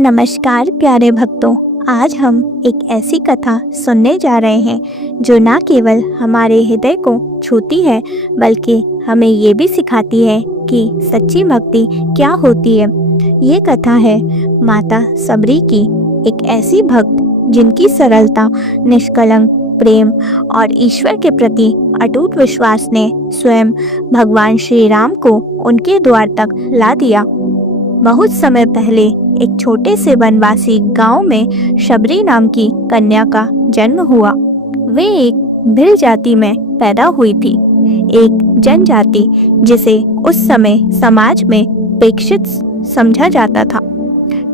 नमस्कार प्यारे भक्तों। आज हम एक ऐसी कथा सुनने जा रहे हैं जो न केवल हमारे हृदय को छूती है बल्कि हमें ये भी सिखाती है कि सच्ची भक्ति क्या होती है। ये कथा है माता सबरी की, एक ऐसी भक्त जिनकी सरलता, निष्कलंक प्रेम और ईश्वर के प्रति अटूट विश्वास ने स्वयं भगवान श्री राम को उनके द्वार तक ला दिया। बहुत समय पहले एक छोटे से वनवासी गांव में शबरी नाम की कन्या का जन्म हुआ। वे एक भिल जाति में पैदा हुई थी, एक जनजाति जिसे उस समय समाज में उपेक्षित समझा जाता था।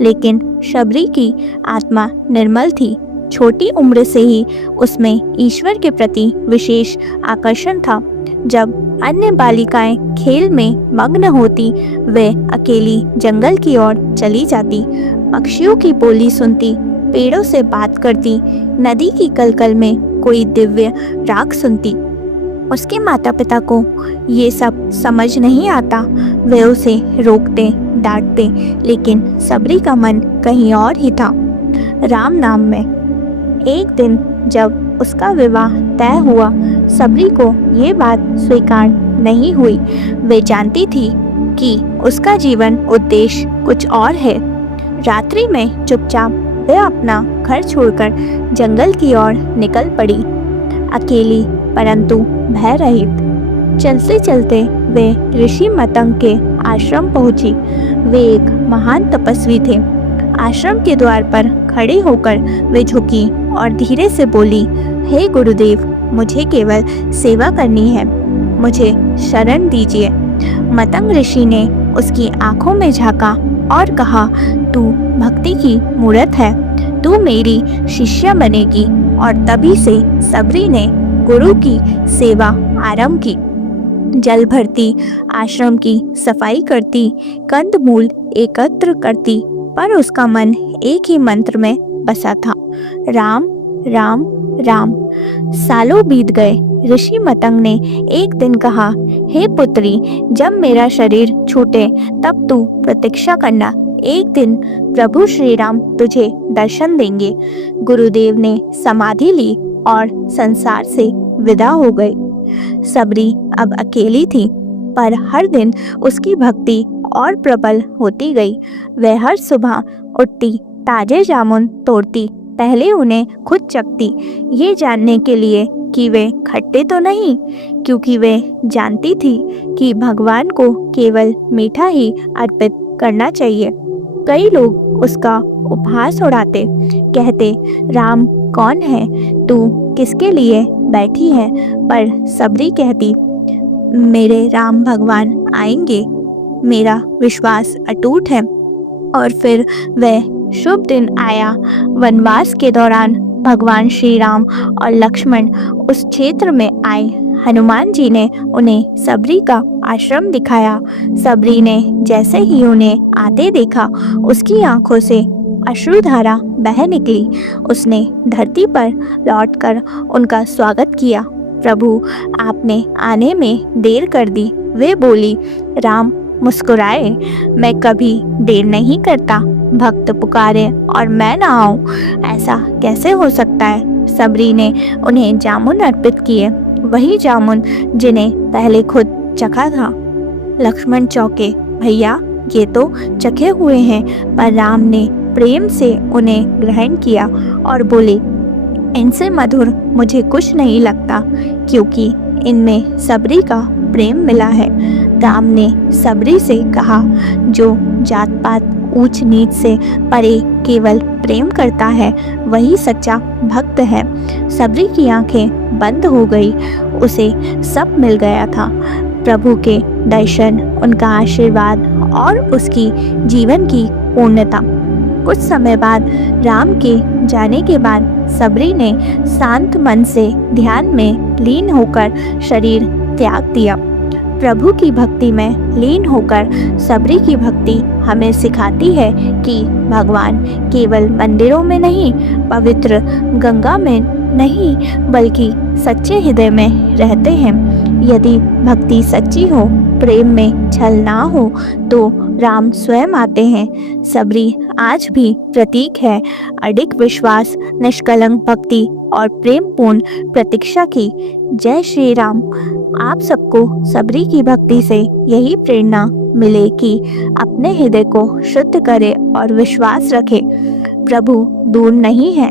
लेकिन शबरी की आत्मा निर्मल थी। छोटी उम्र से ही उसमें ईश्वर के प्रति विशेष आकर्षण था। जब अन्य बालिकाएं खेल में मग्न होती, वे अकेली जंगल की ओर चली जाती, पक्षियों की बोली सुनती, पेड़ों से बात करती, नदी की कलकल में कोई दिव्य राग सुनती। उसके माता पिता को ये सब समझ नहीं आता। वे उसे रोकते, डांटते, लेकिन सबरी का मन कहीं और ही था, राम नाम में। एक दिन जब उसका विवाह तय हुआ, सबरी को ये बात स्वीकार नहीं हुई। वे जानती थी कि उसका जीवन उद्देश्य कुछ और है। रात्रि में चुपचाप वे अपना घर छोड़कर जंगल की ओर निकल पड़ी, अकेली परंतु भय रहित। चलते चलते वे ऋषि मतंग के आश्रम पहुंची। वे एक महान तपस्वी थे। आश्रम के द्वार पर खड़ी होकर वे झुकी और धीरे से बोली, हे गुरुदेव, मुझे केवल सेवा करनी है, मुझे शरण दीजिए। मतंग ऋषि ने उसकी आंखों में झांका और कहा, तू भक्ति की मूर्त है, तू मेरी शिष्या बनेगी। और तभी से सबरी ने गुरु की सेवा आरंभ की। जल भरती, आश्रम की सफाई करती, कंदमूल एकत्र करती, पर उसका मन एक ही मंत्र में बसा था, राम राम राम। सालों बीत गए। ऋषि मतंग ने एक दिन कहा, हे पुत्री, जब मेरा शरीर छूटे तब तू प्रतीक्षा करना, एक दिन प्रभु श्री राम तुझे दर्शन देंगे। गुरुदेव ने समाधि ली और संसार से विदा हो गई। सबरी अब अकेली थी, पर हर दिन उसकी भक्ति और प्रबल होती गई। वह हर सुबह उठती, ताजे जामुन तोड़ती, पहले उन्हें खुद चखती, ये जानने के लिए कि वे खट्टे तो नहीं, क्योंकि वे जानती थी कि भगवान को केवल मीठा ही अर्पित करना चाहिए। कई लोग उसका उपहास उड़ाते, कहते, राम कौन है, तू किसके लिए बैठी है? पर सबरी कहती, मेरे राम भगवान आएंगे, मेरा विश्वास अटूट है। और फिर वह शुभ दिन आया। वनवास के दौरान भगवान श्री राम और लक्ष्मण उस क्षेत्र में आए। हनुमान जी ने उन्हें सबरी का आश्रम दिखाया। सबरी ने जैसे ही उन्हें आते देखा, उसकी आंखों से अश्रुधारा बह निकली। उसने धरती पर लौटकर उनका स्वागत किया। प्रभु, आपने आने में देर कर दी। वे बोली, राम मुस्कुराए, मैं कभी देर नहीं करता। भक्त पुकारे और मैं ना आऊं, ऐसा कैसे हो सकता है? सबरी ने उन्हें जामुन अर्पित किए, वही जामुन जिन्हें पहले खुद चखा था। लक्ष्मण चौंके, भैया ये तो चखे हुए हैं। पर राम ने प्रेम से उन्हें ग्रहण किया और बोले, इनसे मधुर मुझे कुछ नहीं लगता, क्योंकि इनमें सबरी का प्रेम मिला है। राम ने सबरी से कहा, जो जात पात ऊंच नीच से परे केवल प्रेम करता है, वही सच्चा भक्त है। सबरी की आंखें बंद हो गई, उसे सब मिल गया था। प्रभु के दर्शन, उनका आशीर्वाद और उसकी जीवन की पूर्णता। कुछ समय बाद राम के जाने के बाद सबरी ने शांत मन से ध्यान में लीन होकर शरीर त्याग दिया। प्रभु की भक्ति में लीन होकर सबरी की भक्ति हमें सिखाती है कि भगवान केवल मंदिरों में नहीं, पवित्र गंगा में नहीं, बल्कि सच्चे हृदय में रहते हैं। यदि भक्ति सच्ची हो, प्रेम में छल ना हो, तो राम स्वयं आते हैं। सबरी आज भी प्रतीक है अडिग विश्वास, निष्कलंक भक्ति और प्रेमपूर्ण प्रतीक्षा की। जय श्री राम। आप सबको सबरी की भक्ति से यही प्रेरणा मिले कि अपने हृदय को शुद्ध करें और विश्वास रखें। प्रभु दूर नहीं है,